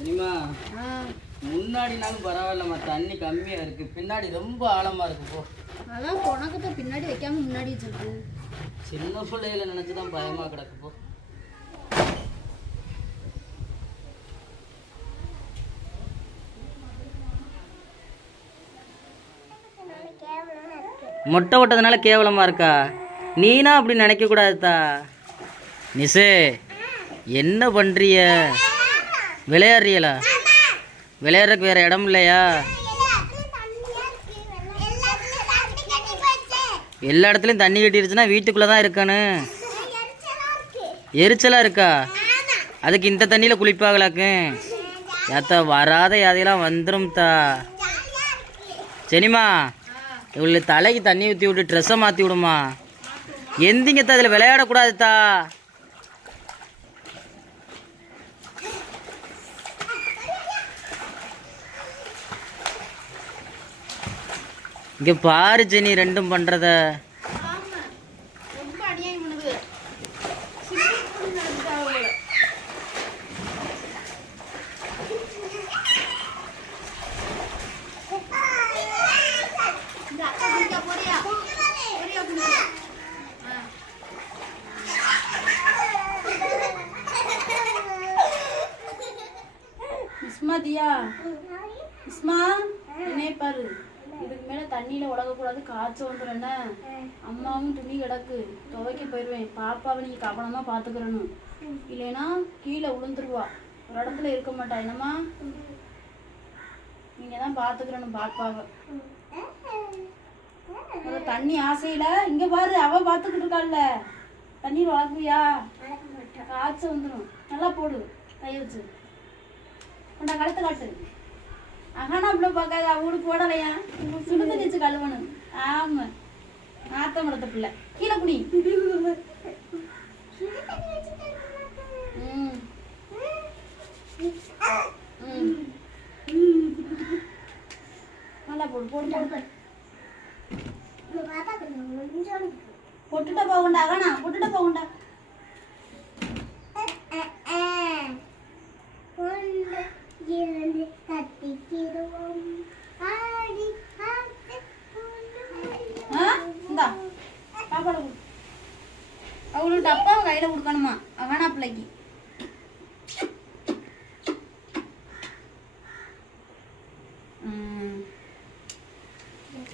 இனிமா முன்னாடினாலும் பரவாயில்லம்மா. தண்ணி கம்மியா இருக்கு. பின்னாடி ரொம்ப ஆழமா இருக்கு போ. அதான் உனக்கு பின்னாடி வைக்காம முன்னாடி வச்சிருக்கு. சின்ன பிள்ளைகளை நினைச்சுதான் பயமா கிடக்கு போ. மொட்டை ஓட்டதுனால கேவலமா இருக்கா? நீனா அப்படி நினைக்க கூடாதுதா நிசே என்ன பண்றிய விளையாடுறீங்களா? விளையாடுறதுக்கு வேற இடம் இல்லையா? எல்லா இடத்துலையும் தண்ணி கட்டிருச்சுன்னா வீட்டுக்குள்ளே தான் இருக்கானு எரிச்சலாக இருக்கா? அதுக்கு இந்த தண்ணியில் குளிப்பாகலாக்கு. ஏத்தா வராத யாதையெல்லாம் வந்துடும்தா சரிம்மா இவ்வளோ தலைக்கு தண்ணி ஊற்றி விட்டு ட்ரெஸ்ஸை மாற்றி விடுமா. எந்திங்கத்தா அதில் இதில் இங்கே பாரு ஜெனி ரெண்டும் பண்ணுறத இஸ்மா தியா. இஸ்மா என்னை பாரு. இதுக்கு மேல தண்ணியில உடகக்கூடாது காய்ச்சல் வந்துடும் என்ன? அம்மாவும் துணி கிடக்கு துவைக்க போயிடுவேன் பாப்பாவை நீங்க கவனமா பாத்துக்கிறணும். இல்லைன்னா கீழே விழுந்துருவா. ஒரு இடத்துல இருக்க மாட்டா. என்னம்மா? நீங்க தான் பாத்துக்கிறணும் பாப்பாவை. தண்ணி ஆசையில இங்க பாரு அவ பாத்துக்கிட்டு இருக்காள்ல. தண்ணீர் வளர்க்குவியா? காய்ச்சல் வந்துடும் நல்லா போடு கை வச்சு. கொண்டா கழுத்து காட்டு. அகானா அவ்வளோ பார்க்காத அவளுக்கு போடலையா சுடு தண்ணி வச்சு கழுவணும். ஆமா. நாத்தம் பிள்ளை. கீழே குடி. நல்லா போடு போடு போடு. பொட்டுட்ட போகண்டா அகானா பொட்டுட்ட போகண்டா.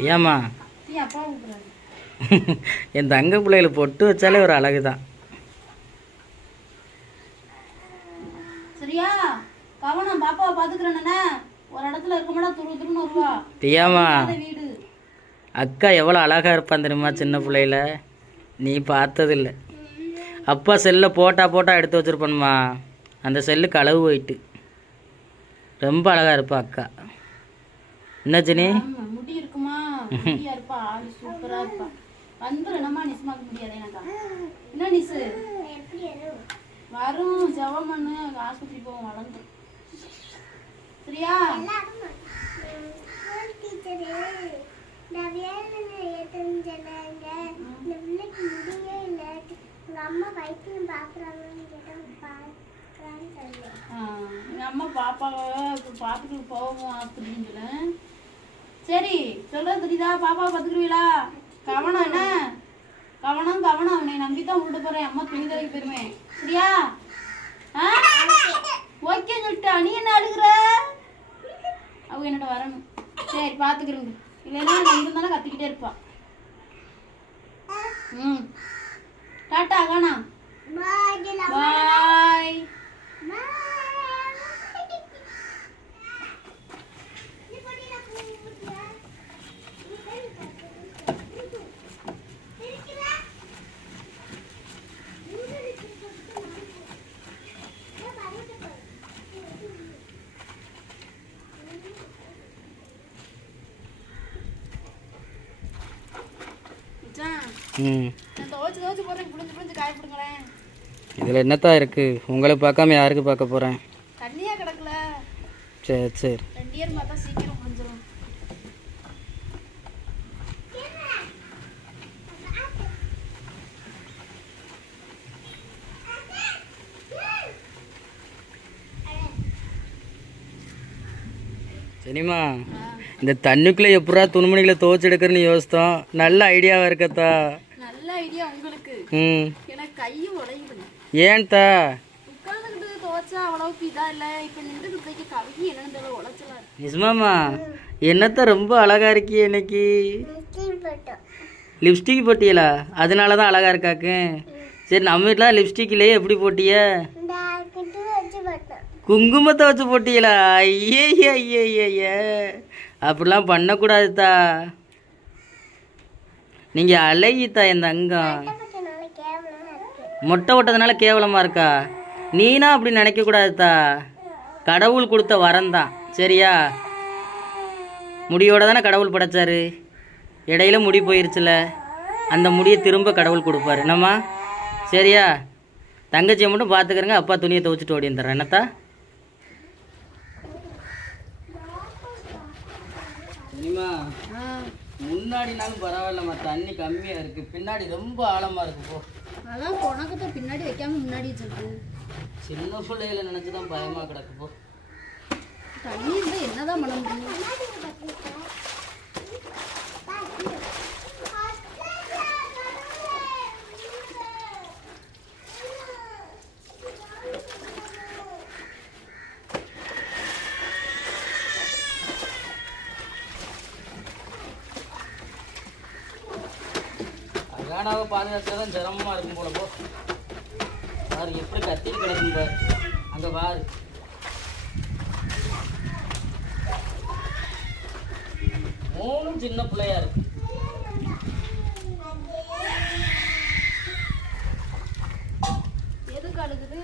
ஏம்மா? என் தங்க பிள்ளைகளை பொட்டு வச்சாலே ஒரு அழகு தான் சரியா? கவனம் பாப்பாவை பாத்துக்கிறேன்னு ஒரு இடத்துல இருக்க மாட்டா துரு துருன்னு வருவா. தியாமா அக்கா எவ்வளோ அழகாக இருப்பான் தெரியுமா சின்ன பிள்ளையில? நீ பார்த்ததில்ல. அப்பா செல்லை போட்டா போட்டா எடுத்து வச்சிருப்பானுமா. அந்த செல்லு களவு போயிட்டு. ரொம்ப அழகாக இருப்பா அக்கா. என்ன ஜெனி முடி இருக்குமா? முடியா இருப்பா ஆளு சூப்பரா இருப்பா. வந்துரும் என்னம்மா நிசமாக்க முடியாது எனக்கா. என்ன நிசு வரும் ஜவம் பண்ணு ஆஸ்பத்திரி போவோம் வளர்ந்து சரியா ஆ, எங்கள் அம்மா பாப்பாவை பாத்துட்டு பார்த்துட்டு போவோம் ஆஸ்பத்திரின்னு சொல்லு. சரி சொல்றது தெரியுதா? பாப்பாவை பார்த்துக்குருவீங்களா கவனம் என்ன? கவனம் கவனம். அவனை நம்பி தான் விட்டு போறேன். அம்மா துணி துவைக்க போயிருவேன் சரியா? ஆ? ஓகே சொல்லிட்டு. நீ என்ன அழுகுற? அவங்க என்னோட வரணும். சரி பார்த்துக்கிறோங்க இல்லைன்னா நான் இருந்தாலும் கத்திக்கிட்டே இருப்பா. ம். டாட்டா காணா. பாய் மச்சான், ம் நான் துவைச்சு துவைச்சு போடுறேன் புளிஞ்சு புளிஞ்சு காய போடுங்களேன் இதில் என்னத்தான் இருக்குது உங்களை பார்க்காம யாருக்கு பார்க்க போகிறேன் கிடக்கல. சரி சரி. சரிம்மா இந்த தண்ணிக்குள்ளே எப்படா துணிமணிகளை துவைச்சு எடுக்கிறேன்னு யோசித்தோம். நல்ல ஐடியாவாக இருக்கத்தா. நல்ல ஐடியா உங்களுக்கு. ம். எனக்கு இருக்கு? நிஜமாம்மா. என்னத்த ரொம்ப அழகா இருக்கியே இன்னைக்கு? லிப்ஸ்டிக் போட்டியலா? அதனால தான் அழகா இருக்காக்கு. சரி நம்ம வீட்டில் எப்படி போட்டிய? குங்குமத்தை வச்சு போட்டியலா? ஐயே ஐயே ஐயே அப்படிலாம் பண்ணக்கூடாதுதா. நீங்கள் அழகித்தா என் தங்கம் மொட்டை ஓட்டதுனால கேவலமாக இருக்கா? நீனா அப்படி நினைக்கக்கூடாதுதா. கடவுள் கொடுத்த வரம் தான் சரியா? முடியோட தானே கடவுள் படைச்சாரு? இடையில முடி போயிருச்சுல. அந்த முடியை திரும்ப கடவுள் கொடுப்பாரு. என்னம்மா? சரியா? தங்கச்சியை மட்டும் பார்த்துக்கிறங்க அப்பா துணியை துவைச்சிட்டு ஓடி வந்துடுறேன் என்னத்தா? இனிமா முன்னாடினாலும் பரவாயில்லம்மா. தண்ணி கம்மியாக இருக்குது பின்னாடி ரொம்ப ஆழமாக இருக்கு போ. அதான் உனக்கு பின்னாடி வைக்காம முன்னாடி வச்சிருக்கு. சின்ன பிள்ளைகளை நினச்சி தான் பயமாக கிடக்கு போ. தண்ணி இருந்தா என்னதான் பண்ண முடியும்? பாதுகாக்க தான் சிரமமாக இருக்கும் போல போ. பாரு எப்படி கத்திட்டு கிடக்கும் பாரு அங்கே பாரு. மூணும் சின்ன பிள்ளையா இருக்கு. எதுக்கு அழுகுது?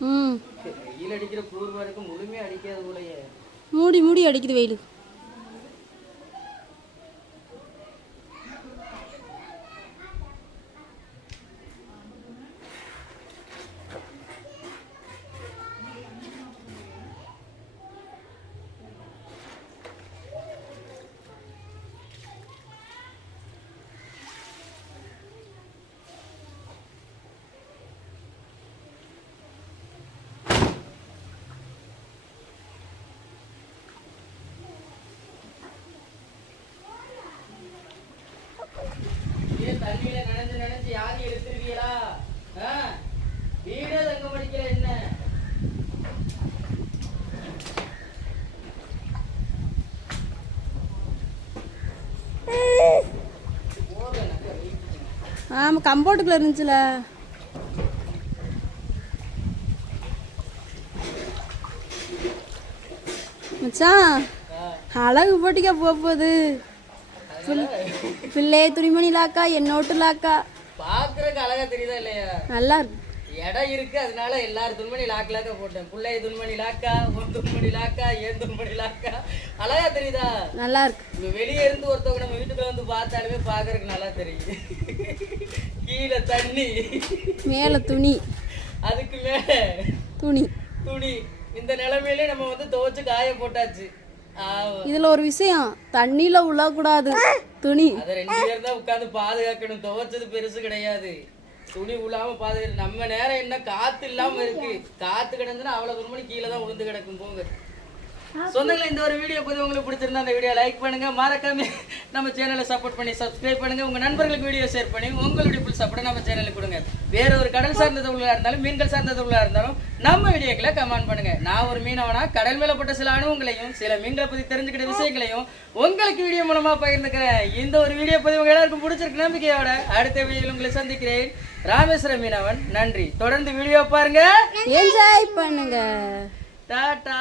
ம். அடிக்காது போலயே. மூடி மூடி அடிக்குது வெயில் ஏன் தண்ணியில நனைஞ்சு நனைஞ்சு யாரும் எடுத்துருவீங்களா? ஆ? வீடே தங்க படிக்கல என்ன? ஆமாம் கம்போர்ட்டுக்குள்ளே இருந்துச்சுல. மச்சான் அழகு போட்டிக்கா போக போகுது. பிள்ளை துணிமணி லாக்கா என்னோட்டு லாக்கா. பாக்குறதுக்கு அழகா தெரியுதா இல்லையா? நல்லா இருக்கு. இடம் இருக்கு அதனால எல்லாரும் துணிமணி லாக் லாக்க போட்டேன். பிள்ளை துணிமணி லாக்கா உன் துணிமணி லாக்கா ஏன் துணிமணி லாக்கா. அழகா தெரியுதா? நல்லா இருக்கு. வெளியே இருந்து ஒருத்தவங்க நம்ம வீட்டுக்குள்ள வந்து பார்த்தாலுமே பாக்குறதுக்கு நல்லா தெரியுது. கீழே தண்ணி. மேலே துணி. அதுக்கு மேல துணி. துணி. இந்த நிலைமையிலே நம்ம வந்து துவைச்சு காய போட்டாச்சு. இதுல ஒரு விஷயம் தண்ணியில உழக்கூடாது. துணி. அதை ரெண்டு பேர் தான் உட்காந்து பாதுகாக்கணும். துவைச்சது பெருசு கிடையாது. துணி உழாம பாதுகாக்கணும் நம்ம நேரம் என்ன காத்து இல்லாம இருக்கு. காத்து கிடந்துன்னா அவ்வளவு தூரமணி கீழே தான் விழுந்து கிடக்கும். போங்க. சொந்தங்களே இந்த ஒரு வீடியோ பத்தி உங்களுக்கு பிடிச்சிருந்தா அந்த வீடியோ லைக் பண்ணுங்க. மறக்காம நம்ம சேனலை சப்போர்ட் பண்ணி சப்ஸ்கிரைப் பண்ணுங்க. உங்க நண்பர்களுக்கு வீடியோ ஷேர் பண்ணி உங்களுடைய ஃபுல் சப்போர்ட் நம்ம சேனலுக்கு கொடுங்க. வேற ஒரு கடல் சார்ந்த தொழிலா இருந்தாலும் மீன்கள் சார்ந்த தொழிலா இருந்தாலும் நம்ம வீடியோக்களை கமெண்ட் பண்ணுங்க. நான் ஒரு மீனவனா கடல் மேல பட்ட சில அனுபவங்களையும் சில மீன்களை பத்தி தெரிஞ்சுக்கிட்ட விஷயங்களையும் உங்களுக்கு வீடியோ மூலமா பகிர்ந்துக்கிறேன். இந்த ஒரு வீடியோ பதிவு உங்க எல்லாருக்கும் பிடிச்சிருக்கு நம்பிக்கையோட அடுத்த வீடியோவில் உங்களை சந்திக்கிறேன். ராமேஸ்வர மீனவன் நன்றி. தொடர்ந்து வீடியோ பாருங்க. என்ஜாய் பண்ணுங்க. டாடா